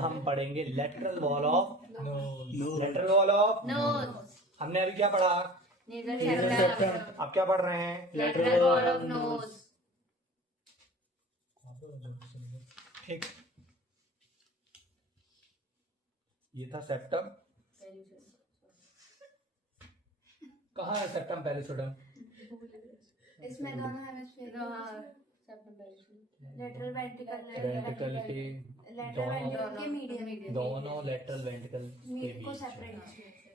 हम पढ़ेंगे lateral wall of nose. Lateral wall of nose. हमने अभी क्या पढ़ा? Nasal Nasal septum. septum। आप क्या पढ़ रहे हैं? Lateral wall of nose. ठीक, ये था सेप्टम। कहाँ है सेप्टम पेरिसोडम? इसमें दोनों हेमिस्फीयर लेटरल वेंट्रिकल वेंट्रिकल के लेटरल वेंट्रिकल के मीडियम दोनों लेटरल वेंट्रिकल के को बीच सेपरेट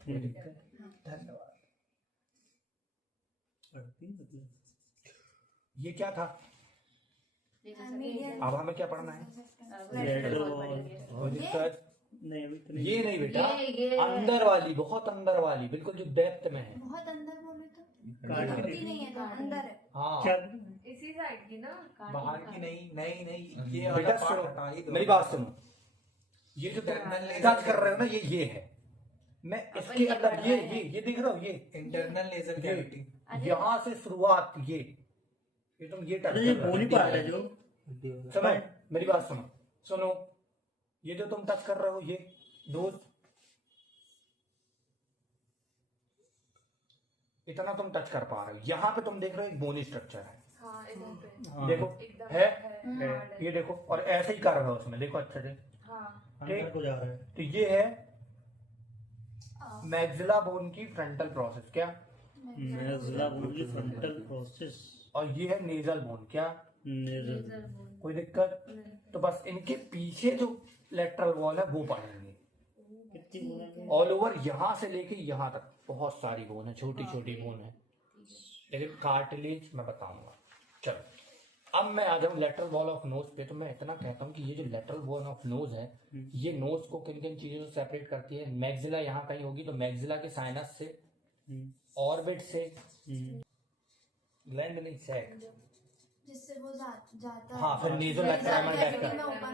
में। धन्यवाद। ये क्या था? मीडियम। अब हमें क्या पढ़ना है? लेटरल कोई दिक्कत? नहीं अभी तो नहीं। ये नहीं बेटा, ये अंदर वाली, बहुत अंदर वाली, बिल्कुल जो डेप्थ में है। बहुत अंदर बोले तो काट के होती नहीं है तो अंदर है। हाँ, क्या इसी साइड की ना बाहर की नहीं नहीं नहीं, ये बेटा वाला सुनो, पार्ट हटा ही दो। मेरी बात सुनो। ये जो Internal टच कर रहे हो ना, ये है। मैं इसके ये अंदर पढ़ ये रहे हैं। ये देख रहे हो? ये इंटरनल नेजल कैविटी। यहाँ से शुरुआत, ये तुम ये टच अरे कर ये रहे हो। बोनी पार्ट है जो सुनो, मेरी बात सुनो, ये जो तुम टच कर रहे हो, ये डोज, इतना तुम टच कर पा रहे हो। यहाँ पे तुम देख रहे हो एक बोनी स्ट्रक्चर है, हाँ, देखो है, ये देखो, और ऐसे ही कर रहे हो उसमें, देखो अच्छे से। अंदर को जा रहा है। तो ये है मैक्सिला बोन की फ्रंटल प्रोसेस, क्या? नेज़ला बोन की फ्रंटल प्रोसेस। और ये है नेजल बोन, क्या? नेज़ल। कोई दिक्कत? तो बस इनके पीछे जो लेटरल वॉल है वो पढ़ेंगे। कितनी बोन है? ऑल ओवर यहाँ से लेके यहाँ तक बहुत सारी बोन है, छोटी छोटी बोन है, लेकिन कार्टिलेज मैं बताऊंगा। चलो, अब मैं आ जाऊं लेटरल वॉल ऑफ नोज पे। तो मैं इतना कहता हूँ कि ये जो लेटरल वॉल ऑफ नोज है, ये नोज को किन किन चीजों से सेपरेट करती है? मैक्सिला यहाँ कहीं होगी, तो मैक्सिला के साइनस से, ऑर्बिट से, ग्लैंड नहीं, सैक, जिससे वो जाता हाँ, फिर nasal lacrimal duct,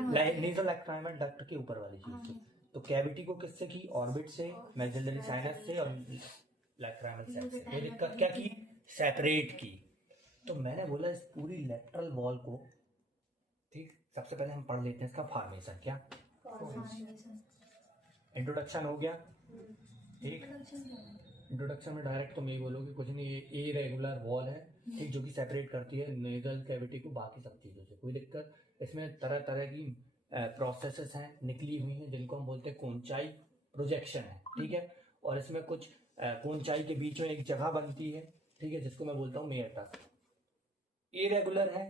nasal nasal lacrimal duct के ऊपर वाली चीज से। तो कैविटी को किससे की? ऑर्बिट से, मैक्सिलरी साइनस से और लैक्राइमल सैक से। कोई दिक्कत? क्या की? सेपरेट की। तो मैंने बोला इस पूरी लेटरल वॉल को, ठीक, सबसे पहले हम पढ़ लेते हैं इसका फॉर्मेशन। क्या इंट्रोडक्शन हो गया? ठीक, इंट्रोडक्शन में डायरेक्ट तुम यही बोलोगे, कुछ नहीं, ये इरेगुलर वॉल है, ठीक, जो कि सेपरेट करती है नेजल कैविटी को बाकी सब चीजों से। कोई दिक्कत? इसमें तरह तरह की प्रोसेसेस हैं, निकली हुई हैं, जिनको हम बोलते हैं कोंचाई प्रोजेक्शन है, ठीक है। और इसमें कुछ कोंचाई के बीच में एक जगह बनती है, ठीक है, जिसको मैं बोलता हूँ मेटस। इरेगुलर है,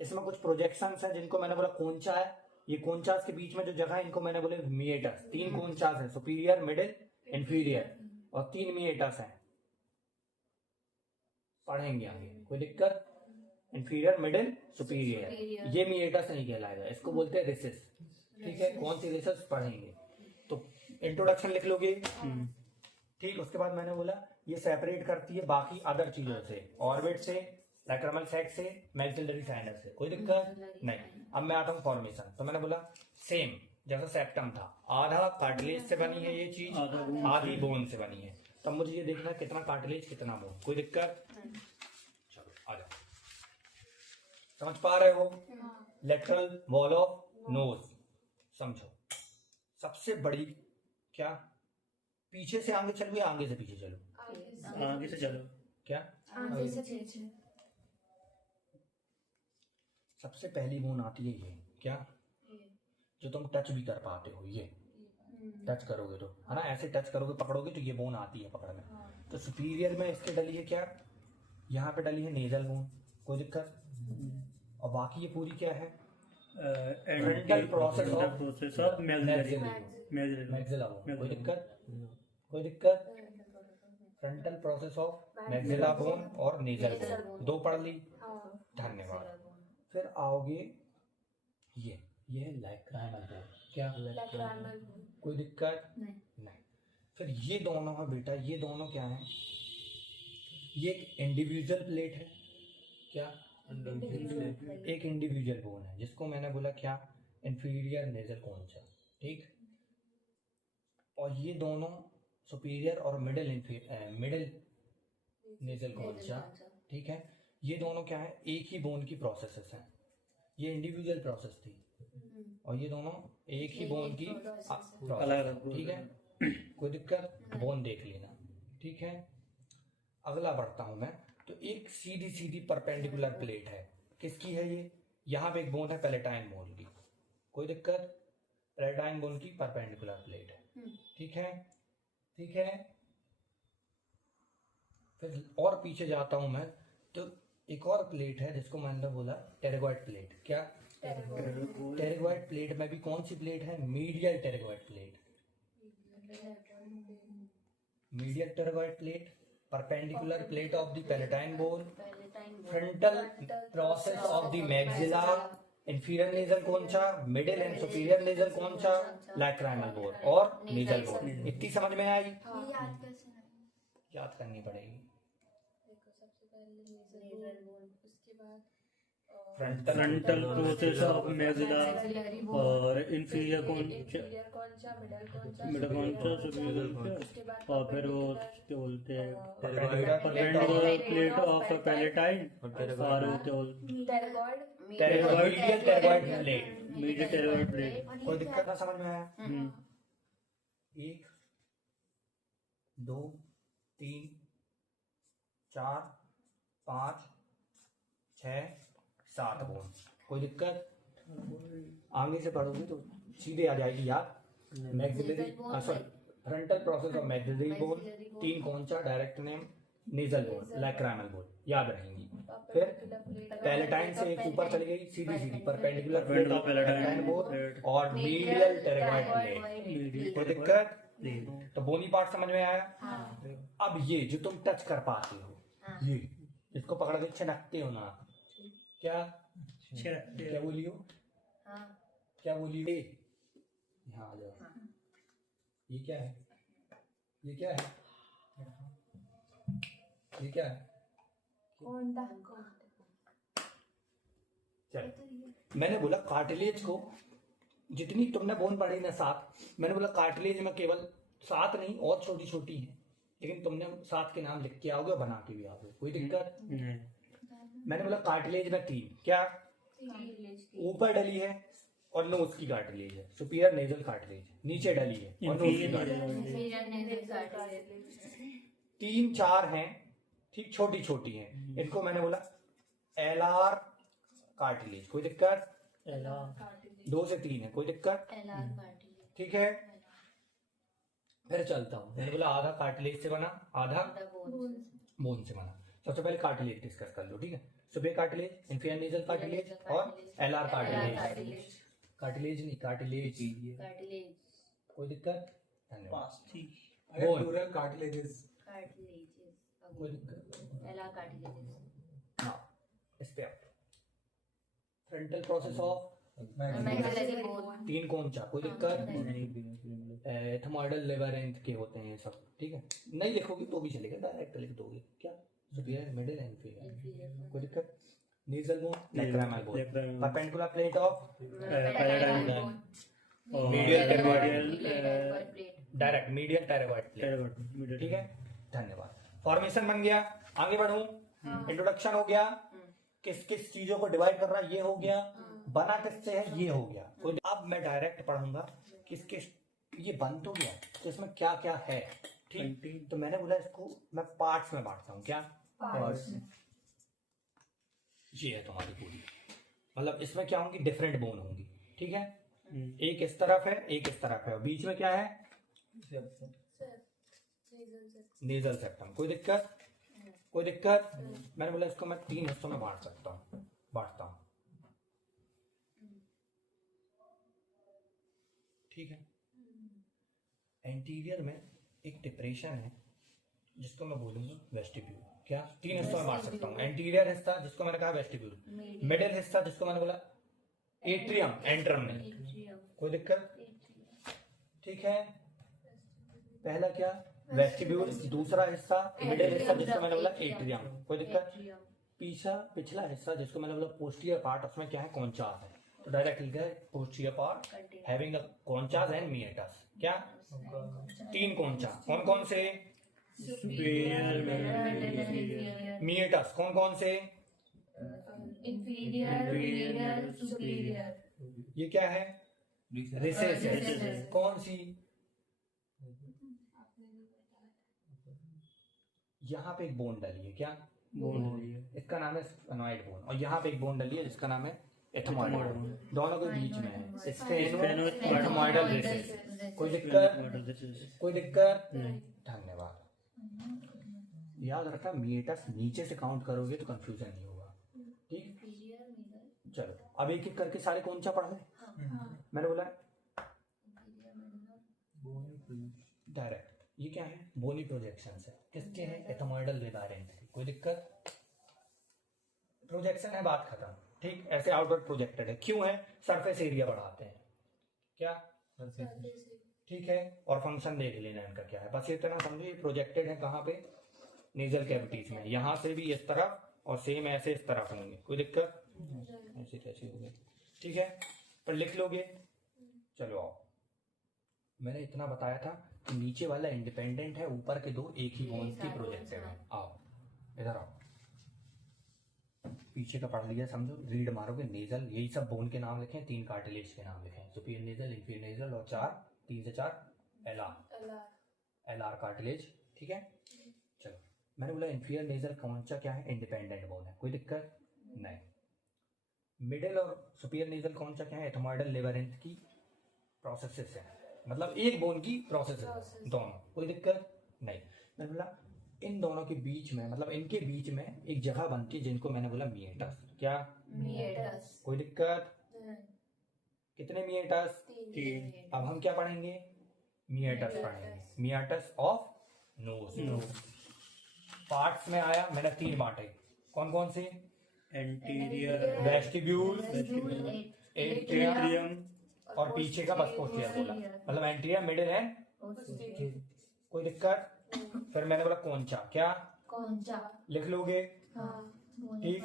इसमें कुछ प्रोजेक्शंस हैं, जिनको मैंने बोला कोंचा है। ये कोंचास के बीच में जो जगह है, इनको मैंने बोले मिएटस। 3 कोंचास है, सुपीरियर, मिडिल, इंफीरियर, और 3 मिएटस हैं। पढ़ेंगे आगे, कोई दिक्कत? Inferior, middle, superior. ये मिएटस नहीं कहलाएगा, इसको बोलते हैं रिसेस, ठीक है। कौन सी रिसेस पढ़ेंगे? तो इंट्रोडक्शन लिख लोगे, ठीक। उसके बाद मैंने बोला ये सेपरेट करती है बाकी अदर चीजों से, ऑर्बिट से, लैक्राइमल सैक से, मैक्सिलरी साइनस से। कोई दिक्कत नहीं। अब मैं आता हूँ फॉर्मेशन। तो मैंने बोला सेम जैसा सेप्टम था, आधा कार्टिलेज से बनी है ये चीज, आधी बोन से बनी है। तब मुझे ये देखना कितना कार्टिलेज कितना बोन। कोई दिक्कत? चलो आ जाओ, समझ पा रहे हो? लेटरल वॉल ऑफ नोज समझो। सबसे बड़ी, क्या पीछे से आगे चलो या आगे से पीछे चलो? आगे से चलो। क्या आगे से पीछे। सबसे पहली बोन आती है ये, क्या, जो तुम टच भी कर पाते हो, ये टच करोगे तो, है ना, ऐसे टच करोगे, पकड़ोगे तो ये बोन आती है पकड़ने। तो सुपीरियर में इसके डली है क्या? यहाँ पे डली है नेजल बोन। कोई दिक्कत? और बाकी ये पूरी क्या है? Frontal process of maxilla bone. कोई दिक्कत? कोई दिक्कत? Frontal process of maxilla bone और नेजल बोन, 2 पढ़ ली। धन्यवाद। फिर आओगे ये है लैक्राइमल बोन। क्या? कोई दिक्कत? नहीं। फिर ये दोनों है बेटा, ये दोनों क्या है? ये एक इंडिविजुअल प्लेट है, क्या? एक इंडिविजुअल बोन है, जिसको मैंने बोला क्या? इंफीरियर नेजल कॉन्चा, ठीक। और ये दोनों सुपीरियर और मिडिल नेजल कॉन्चा, ठीक है। ये दोनों क्या है? एक ही बोन की प्रोसेसेस हैं। ये इंडिविजुअल प्रोसेस थी, और ये दोनों एक ही बोन की अलग-अलग। ठीक है, कोई दिक्कत? बोन देख लेना, ठीक है। अगला बढ़ता हूं मैं। तो एक सीधी सीधी परपेंडिकुलर प्लेट है, किसकी है ये? यहाँ पे एक बोन है पैलेटाइन बोन की, कोई दिक्कत? पैलेटाइन बोन की परपेंडिकुलर प्लेट है, ठीक है, ठीक है। फिर और पीछे जाता हूं मैं, तो एक और प्लेट है जिसको मैंने बोला टेरेगोइड प्लेट। क्या? टेरेगोइड प्लेट में भी कौन सी प्लेट है? Medial pterygoid plate. Medial pterygoid plate, perpendicular plate of the palatine bone, frontal process of the maxilla, inferior nasal कॉन्चा, middle and superior nasal कॉन्चा, lacrimal bone और नेजल बोन। इतनी समझ में आई? ये याद कैसे नहीं? याद करनी पड़ेगी। फ्रंटल प्रोसेस ऑफ मैक्सिला और इंफीरियर कॉन्चा, मिडिल कॉन्चा, सुपीरियर, और फिर वो क्या बोलते हैं, परपेंडिकुलर प्लेट ऑफ पैलेटाइन और वो क्या बोलते टेरेगोइड प्लेट। Medial pterygoid plate. कोई दिक्कत ना? समझ में आया? एक, दो, तीन, चार, पाँच, छः, सात बोन। कोई दिक्कत? आगे से पढ़ोगे तो सीधे आ जाएगी याद। Maxillary, sorry, frontal process of maxillary bone, तीन concha, direct name, nasal bone, lacrimal bone, याद रहेंगी। फिर पैलेटाइन से एक ऊपर चली गई सीधी सीधी perpendicular plate of palatine bone और मीडियल टेरेगोइड प्लेट। कोई दिक्कत? तो बोनी पार्ट समझ में आया? अब ये जो तुम टच कर पाते हो, ये इसको पकड़ के छिनकते हो ना, क्या क्या बोलियो? क्या बोलियो? यहाँ आ जाओ। ये क्या है? ये क्या है? ये क्या है? चल, मैंने बोला कार्टिलेज को, जितनी तुमने बोन पढ़ी ना 7, मैंने बोला कार्टिलेज में केवल 7 नहीं और छोटी छोटी है, लेकिन तुमने 7 के नाम लिख के आओगे, बना के भी आओगे, कोई दिक्कत? मैंने बोला कार्टिलेज में 3, क्या? ऊपर डली है और नोज की कार्टिलेज है, सुपीरियर नेजल कार्टिलेज, नीचे डली है और नोज की कार्टिलेज। 3-4 हैं, ठीक, छोटी छोटी हैं, इनको मैंने बोला एलआर कार्टिलेज। कोई दिक्कत? 2 से 3 है, कोई दिक्कत? ठीक है। फिर चलता हूँ, मैंने बोला आधा कार्टिलेज से बना, आधा बोन से बना। सबसे पहले कार्टिलेज डिस्कस कर लो, ठीक है। Superior cartilage, inferior nasal cartilage और एलआर कार्टिलेज। कार्टिलेज नहीं, कार्टिलेज। कोई दिक्कत? धन्यवाद। अगर प्लूरल कार्टिलेजेस, कोई दिक्कत? हाँ, इस पे फ्रंटल प्रोसेस ऑफ 3 कॉन्चा, कोई दिक्कत? एथमोइडल लेवरेंथ के होते हैं ये सब, ठीक है। नहीं लिखोगे तो भी चलेगा, डायरेक्ट लिख दोगे। क्या? Superior, middle and inferior. कोई दिक्कत? Nasal bone, lacrimal bone, perpendicular plate of palatine और medial pterygoid, pterygoid direct medial pterygoid plate, ठीक है। धन्यवाद। फॉर्मेशन बन गया, आगे बढ़ूं। इंट्रोडक्शन हो गया, किस किस चीजों को डिवाइड कर रहा है ये हो गया, बना किससे है ये हो गया। तो अब मैं डायरेक्ट पढ़ूंगा किस किस, ये बन तो गया तो इसमें क्या क्या है, ठीक। तो मैंने बोला इसको मैं पार्ट्स में बांटता हूँ, क्या पार्ट्स। ये है तुम्हारी पूरी, मतलब इसमें क्या होंगी, डिफरेंट बोन होंगी, ठीक है। एक इस तरफ है, एक इस तरफ है, बीच में क्या है, नेजल सेप्टम। कोई दिक्कत? कोई दिक्कत? मैंने बोला इसको मैं 3 हिस्सों में बांटता हूँ, ठीक है। एंटीरियर में एक डिप्रेशन है जिसको मैं बोलूंगा वेस्टिब्यूल। क्या? 3 हिस्सों में बांट सकता हूँ। एंटीरियर हिस्सा जिसको मैंने कहा वेस्टिब्यूल, मिडिल हिस्सा जिसको मैंने बोला एट्रियम, एंट्रम नहीं। कोई दिक्कत? ठीक है। पहला क्या, वेस्टिब्यूल, दूसरा हिस्सा मिडिल हिस्सा जिसको मैंने बोला एट्रियम। कोई दिक्कत? पिछला हिस्सा जिसको मैंने बोला पोस्टीरियर पार्ट, उसमें क्या है, कॉन्चास है। तो डायरेक्ट लिख है posterior part having conchas and meatus. क्या? 3 कॉन्चा, कौन कौन से, मिएटस कौन कौन से, इंफीरियर, मिडियल, सुपीरियर। ये क्या है? रिसेस है। recess। कौन सी? यहाँ पे एक बोन डली है, क्या? बोन रही है। इसका नाम है स्फेनोइड बोन, और यहाँ पे एक बोन डली है जिसका नाम है एथमोइड बोन। दोनों के बीच में है स्फेनोइडल रिसेस। कोई दिक्कत? कोई दिक्कत? नहीं। धन्यवाद। याद रखना, मीएटस नीचे से काउंट करोगे तो कंफ्यूजन नहीं होगा, ठीक? चलो अब एक एक करके सारे कौन सा पढ़ रहे? मैंने बोला डायरेक्ट। ये क्या है? बोनी प्रोजेक्शन है। किसके हैं? एथमोइडल वेबारेंट की। कोई दिक्कत? प्रोजेक्शन है, बात खत्म, ठीक? ऐसे आउटवर्ड प्रोजेक्टेड है। क्यों है? सरफेस एरिया बढ़ाते हैं, क्या? ठीक है। और फंक्शन देख लेना इनका क्या है, बस इतना समझो। ये प्रोजेक्टेड है कहाँ पे? नेजल कैविटीज में। यहाँ से भी इस तरफ और सेम ऐसे इस तरफ होंगे। कोई दिक्कत? ऐसे कैसे हो गए, ठीक है? पर लिख लोगे। चलो आओ, मैंने इतना बताया था कि नीचे वाला इंडिपेंडेंट है, ऊपर के दो एक ही बोन की प्रोजेक्टेड है। आओ इधर आओ, पीछे का पढ़ लिया समझो, रीड मारोगे। नेजल, यही सब बोन के नाम लिखे, 3 कार्टिलेज के नाम लिखे, सुपीरियर नेजल, इंफीरियर नेजल और 3 से 4 एलआर कार्टिलेज, ठीक है? चलो, मैंने बोला इंफीरियर नेजल कौन सा क्या है? इंडिपेंडेंट बोन है। कोई दिक्कत नहीं। मिडिल और सुपीरियर नेजल कौन सा क्या है? एथमोइडल लेबरिंथ की प्रोसेसेस है, मतलब एक बोन की प्रोसेस है दोनों। कोई दिक्कत नहीं। मैंने बोला इन दोनों के बीच में, मतलब इनके बीच में एक जगह बनती है जिनको मैंने बोला मीएटस। क्या? मीएटस। कोई दिक्कत? कितने मीएटस? 3। अब हम क्या पढ़ेंगे? मीएटस पढ़ेंगे। मीएटस ऑफ नोज। पार्ट्स में आया, मैंने 3 बांटे। कौन कौन से? एंटीरियर, वेस्टिब्यूल, एट्रियम एट्रियम और पीछे का बस पोस्टीरियर बोला, मतलब एंटीरियर, मिडिल एंड। कोई दिक्कत? फिर मैंने बोला कौनचा। क्या? कौनचा। लिख लोगे, हाँ ठीक?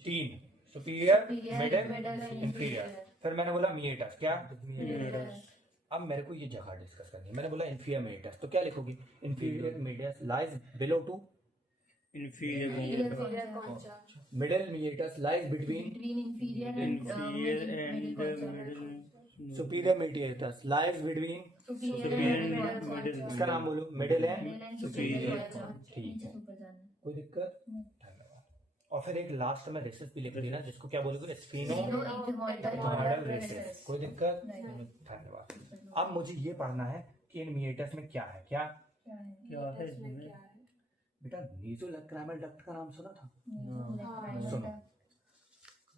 3 सुपीरियर, मिडिल मिडिल, इंफीरियर। फिर मैंने बोला मीएटस। क्या? अब मेरे को ये जगह डिस्कस करनी है। मैंने बोला इंफीरियर मीएटस, तो क्या लिखोगे? Inferior meatus lies below to inferior concha. Middle meatus lies between inferior and middle superior meatus lies between. इसका नाम बोलो, मिडिल एंड superior ठीक है। कोई दिक्कत? धन्यवाद। और फिर एक लास्ट में रेसेस भी लिख देना, जिसको क्या बोलोगे? Sphenoidal recesses. कोई दिक्कत? धन्यवाद। अब मुझे ये पढ़ना है कि इन मीएटस में क्या है। क्या क्या है इसमें? बेटा? नेसोलैक्राइमल डक्ट का नाम सुना था? सुनो,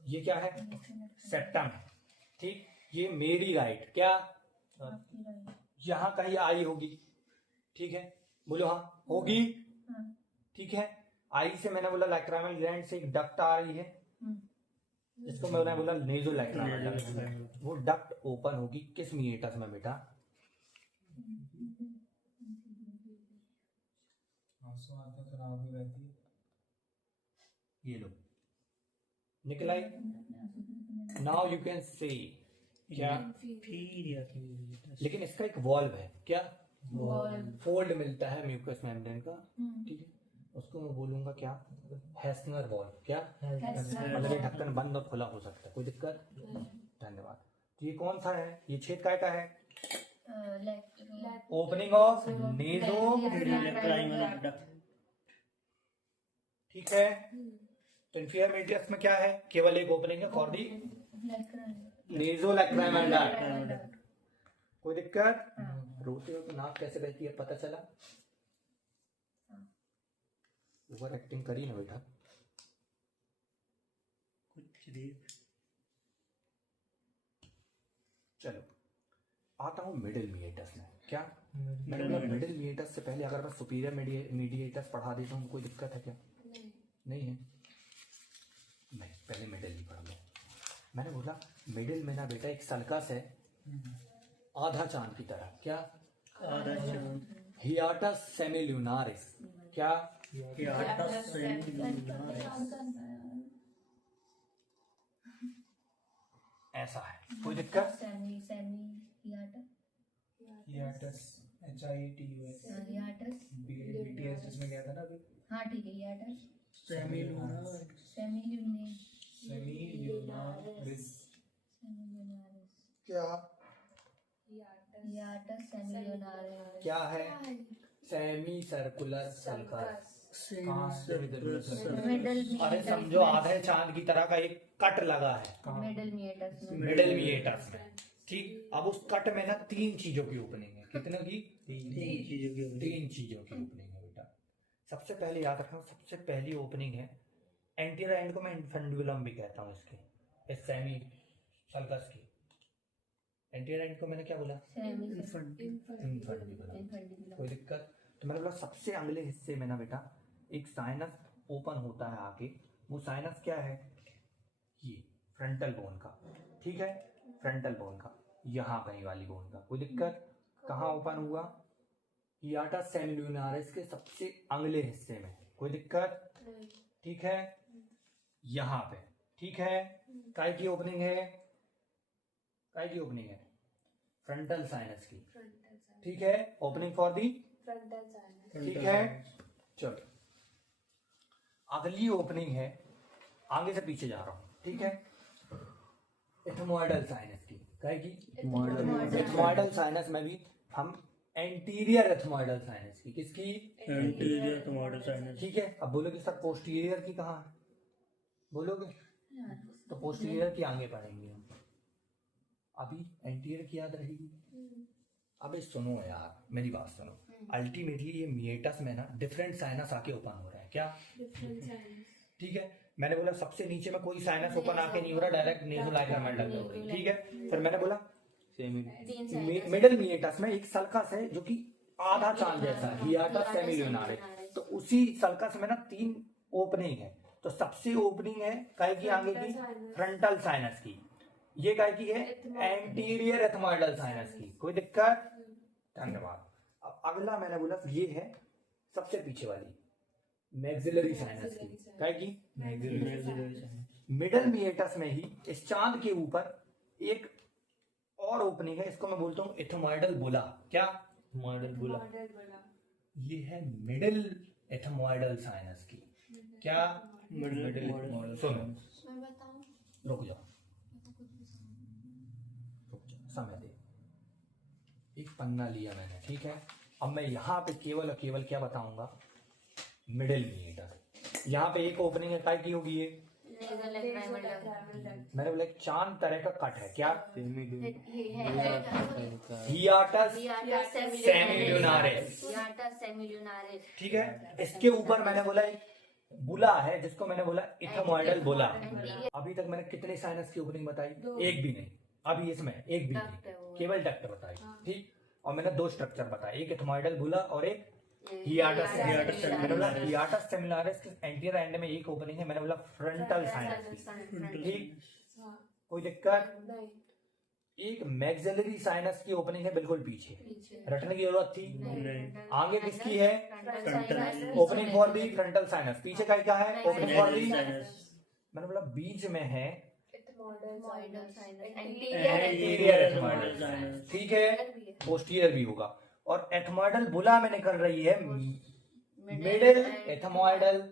ये क्या है? सेप्टम है, ठीक? ये मेरी राइट। क्या? यहाँ कहीं आई होगी, ठीक है? बोलो हाँ होगी, ठीक है? आई से मैंने बोला लैक्राइमल ग्लैंड से एक डक्ट आ रही है, जिसको मैंने बोला नेसोलैक्राइमल डक्ट। वो डक्ट ओपन होगी किस मीएटस में बेटा? आंसू आते खराब हो रहती है। ये लो, निकल आई। नाउ यू कैन से क्या? inferior लेकिन इसका एक वॉल्व है। क्या? फोल्ड मिलता है म्यूकस मेम्ब्रेन का, ठीक है? उसको मैं बोलूंगा क्या? हेस्नर वॉल्व। क्या? मतलब ये ढक्कन बंद और खुला हो सकता है। कोई दिक्कत? धन्यवाद। तो ये कौन सा है? ये छेद काय का है? ओपनिंग ऑफ नेसोलैक्राइमल डक्ट, ठीक है? तो इंफीरियर मीडियस में क्या है? केवल एक ओपनिंग है फॉर दी नेसोलैक्राइमल डक्ट। कोई दिक्कत? रोते हो तो नाक कैसे बहती है पता चला? ओवर एक्टिंग करी ना बेटा। कुछ देर चलो आता हूँ मिडिल मीएटस में। क्या? मैंने बोला मिडिल मीएटस से पहले अगर मैं सुपीरियर मीडिएटस पढ़ा देता हूँ, कोई दिक्कत है क्या? नहीं है। नहीं, पहले मिडिल ही पढ़ लो। मैंने बोला मिडिल में ना बेटा एक सल्कस है, आधा चांद की तरह। क्या? आधा चांद, हियाटस सेमिल्यूनारिस। क्या? hiatus semilunaris, ऐसा है। कोई दिक्कत? हियाटस HIATUS BTS जिसमें गया था ना अभी। हाँ ठीक है, हियाटस सेमिल्यूनारिस। सेमिल्यूनारिस सेमिल्यूनारिस क्या हियाटस सेमिलुनारिस क्या है? Semi circular sulcus. मिडल अरे समझो आधे चांद की तरह का एक कट लगा है मिडल मिएटस में मिडल मिएटस में। ठीक, अब उस कट में ना 3 चीजों की ओपनिंग है। कितने की? 3 चीजों की 3 चीजों की ओपनिंग है बेटा। सबसे पहले याद रखना, सबसे पहली ओपनिंग है एंटीरियर एंड को मैं इन्फेंडुलम भी कहता हूँ इसके, इस सेमी सर्कस की। एंटीरियर एंड को मैंने क्या बोला? इन्फेंडुलम। कोई दिक्कत? तो मैंने बोला सबसे अगले हिस्से में ना बेटा एक साइनस ओपन होता है आगे। वो साइनस क्या है? ये फ्रंटल बोन का। ठीक है, फ्रंटल बोन का, यहाँ कहीं वाली बोन का। कोई दिक्कत? कहाँ ओपन हुआ? हियाटस सेमिलुनारिस के सबसे अगले हिस्से में। कोई दिक्कत? ठीक है, यहाँ पे। ठीक है, काय की ओपनिंग है? काय की ओपनिंग है? फ्रंटल साइनस की। ठीक है, ओपनिंग फॉर दी। ठीक है, चलो अगली ओपनिंग है, आगे से पीछे जा रहा हूं। ठीक है, एथमोइडल साइनस की। काय की? एथमोइडल साइनस में भी हम एंटीरियर एथमोइडल साइनस की। किसकी? Anterior model sinus. ठीक है, अब बोलोगे सर पोस्टीरियर की कहाँ है? बोलोगे तो पोस्टीरियर की आगे पढ़ेंगे हम, अभी एंटीरियर की याद रहेगी। अबे सुनो यार, मेरी बात सुनो। अल्टीमेटली ये मिएटस में ना डिफरेंट साइनस आके ओपन हो रहा है। क्या? ठीक है, मैंने बोला सबसे नीचे में कोई साइनस ओपन आके नहीं हो रहा, डायरेक्ट नेसोलाइग्रामेंटल में हो रही। ठीक है, फिर मैंने बोला मिडल मिएटस में एक सल्कस है जो कि आधा चांद जैसा है, हियाटस सेमिलुनारिस। तो उसी सल्कस में ना 3 ओपनिंग है। तो सबसे ओपनिंग है काय की? आगे की फ्रंटल साइनस की। ये काय की है? एंटीरियर एथमोइडल साइनस की। कोई दिक्कत? धन्यवाद। अब अगला मैंने बोला ये है सबसे पीछे वाली मैक्सिलरी साइनस की। काय की? मिडल मिएटस में ही इस चांद के ऊपर एक और ओपनिंग है, इसको मैं बोलता हूँ एथमोइडल बुला। क्या? मॉडल बुला। ये है मिडिल एथमोइडल साइनस की। क्या? Middle model. सुनो, रुक जाओ, समय दे। एक पन्ना लिया मैंने। ठीक है, अब मैं यहाँ पे केवल और केवल क्या बताऊंगा? Middle meatus. यहाँ पे एक ओपनिंग है, काय की होगी ये? मैंने बोला एक चांद तरह का कट है। क्या? हियाटस सेमिलुनारिस। ठीक है, इसके ऊपर मैंने बोला एक बुला है जिसको मैंने बोला इथमोइडल बुला। अभी तक मैंने कितने साइनस की ओपनिंग बताई? एक भी नहीं। अभी इसमें एक भी नहीं, केवल डक्ट बताई। ठीक, और मैंने 2 स्ट्रक्चर बताए, एक इथमोइडल बुला और एक हियाटस सेमिलुनारिस। मैंने बोला हियाटस सेमिलुनारिस के एंटीरियर एंड में एक ओपनिंग है, मैंने बोला फ्रंटल साइनस की। ठीक, कोई दिक्कत? एक मैक्सिलरी साइनस की ओपनिंग है बिल्कुल पीछे, रटने की जरूरत थी? आगे किसकी है? Opening for the frontal sinus. पीछे का क्या है? Opening for the. मैंने बोला बीच में है एंटीरियर एथमोइडल साइनस। ठीक है, पोस्टीरियर भी होगा। और एथमोइडल बुला में निकल रही है मिडिल एथमोइडल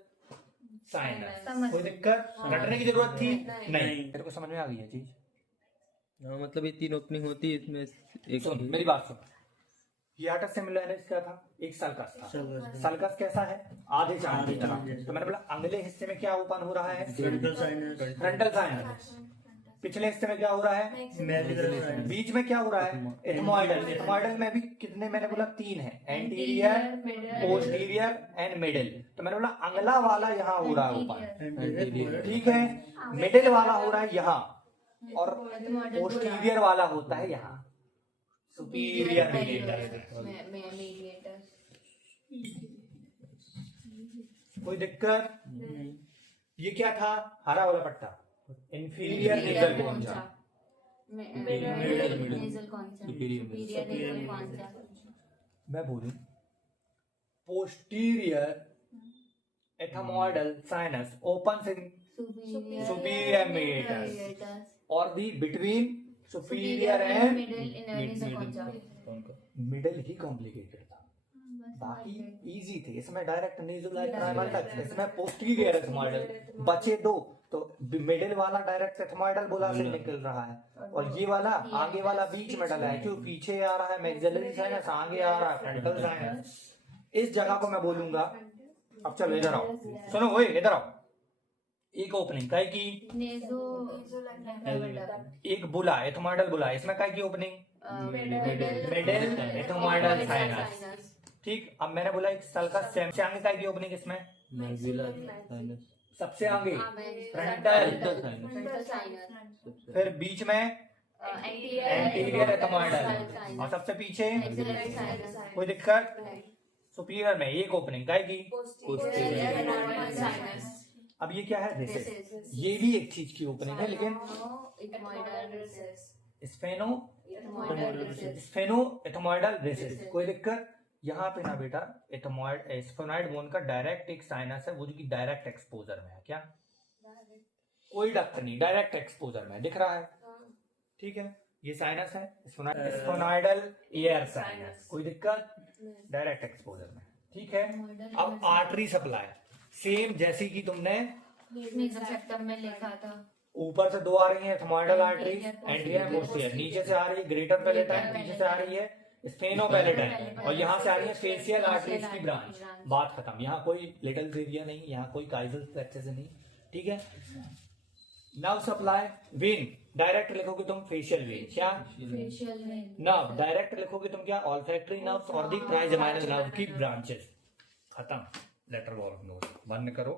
साइनस। कोई दिक्कत? रटने की जरूरत थी? नहीं। तेरे को समझ में आ गई है चीज? हाँ, मतलब ये 3 ओपनिंग होती है इसमें एक। सुन मेरी बात सुन। हियाटस सेमिलुनारिस क्या था? एक सल्कस था। सल्कस कैसा है? आधे चांद की तरह। तो मैंने बोला अगले हिस्से में क्या ओपन हो रहा है? Frontal sinus. Frontal sinus. पिछले हिस्से में क्या हो रहा है? Maxillary sinus. बीच में क्या हो रहा है? एथमोइडल। एथमोइडल में भी कितने मैंने बोला? 3 है, एंटीरियर, पोस्टीरियर एंड मिडिल। तो मैंने बोला अगला वाला यहाँ हो रहा है ऊपर। ठीक है, मिडिल वाला हो रहा है यहाँ और पोस्टीरियर वाला होता है यहाँ, सुपीरियर मीडिएटर। कोई दिक्कत? ये क्या था? हरा वाला पट्टा इंफीरियर नेजल कॉन्चा। मैं बोलूं पोस्टीरियर एथमोइडल साइनस ओपन से सुपीरियर मीडिएटर और the between superior and middle ही कॉम्प्लिकेटेड था, बाकी इजी थे। इसमें डायरेक्ट नेज़ोलाइग्रामेंटल, इसमें पोस्टीरियर एथमोइडल। बचे 2, तो मिडिल वाला डायरेक्ट एथमोइडल बुला से निकल रहा है और ये वाला आगे वाला बीच में डला है, क्यों पीछे आ रहा है मैक्सिलरी साइनस, आगे आ रहा है फ्रंटल साइनस। इस जगह को मैं बोलूंगा, अब चलो इधर आओ, सुनो ओए इधर आओ, एक ओपनिंग काय की, एक बुला एथमोइडल बुला, इसमें काय की ओपनिंग, मिडिल एथमोइडल साइनस। ठीक, अब मैंने बोला एक स्थल का सबसे आगे काय की ओपनिंग, इसमें मैक्सिलर साइनस, सबसे आगे फ्रंटल, फ्रंटल साइनस, फिर बीच में एंटीरियर एथमोइडल और सबसे पीछे कोई दिक्कत, सुपीरियर में एक ओपनिंग काय की। अब ये क्या है, रेसेस, ये भी एक चीज की ओपनिंग है, लेकिन स्फेनो एथमोइडल रेसेस, कोई दिक्कत। यहाँ पे ना बेटा स्फेनोइड बोन का डायरेक्ट एक साइनस है, वो जो कि डायरेक्ट एक्सपोजर में है, क्या कोई डक्ट नहीं, डायरेक्ट एक्सपोजर में दिख रहा है, ठीक है, ये साइनस है स्फेनोइडल एयर साइनस, कोई दिक्कत, डायरेक्ट एक्सपोजर में, ठीक है। अब आर्टरी सप्लाई सेम जैसी कि तुमने सेप्टम में लिखा था, ऊपर से दो आ रही है एथमोइडल आर्टरी, एंटीरियर पोस्टीरियर, नीचे से आ रही है ग्रेटर पैलेटाइन, पीछे से आ रही है स्फेनो पैलेटाइन और यहाँ से आ रही है फेशियल आर्टरीज की ब्रांच, बात खत्म। यहाँ कोई लिटिल एरिया नहीं, यहाँ कोई काइजल फ्रैक्चर नहीं, ठीक है। नर्व सप्लाई वेन, डायरेक्ट लिखोगे तुम फेशियल वेन, क्या फेशियल में नर्व, डायरेक्ट लिखोगे तुम क्या ऑल्फैक्टरी नर्व्स और दी ट्राइजेमिनल नर्व की ब्रांचेस, खत्म। लेटर बंद करो।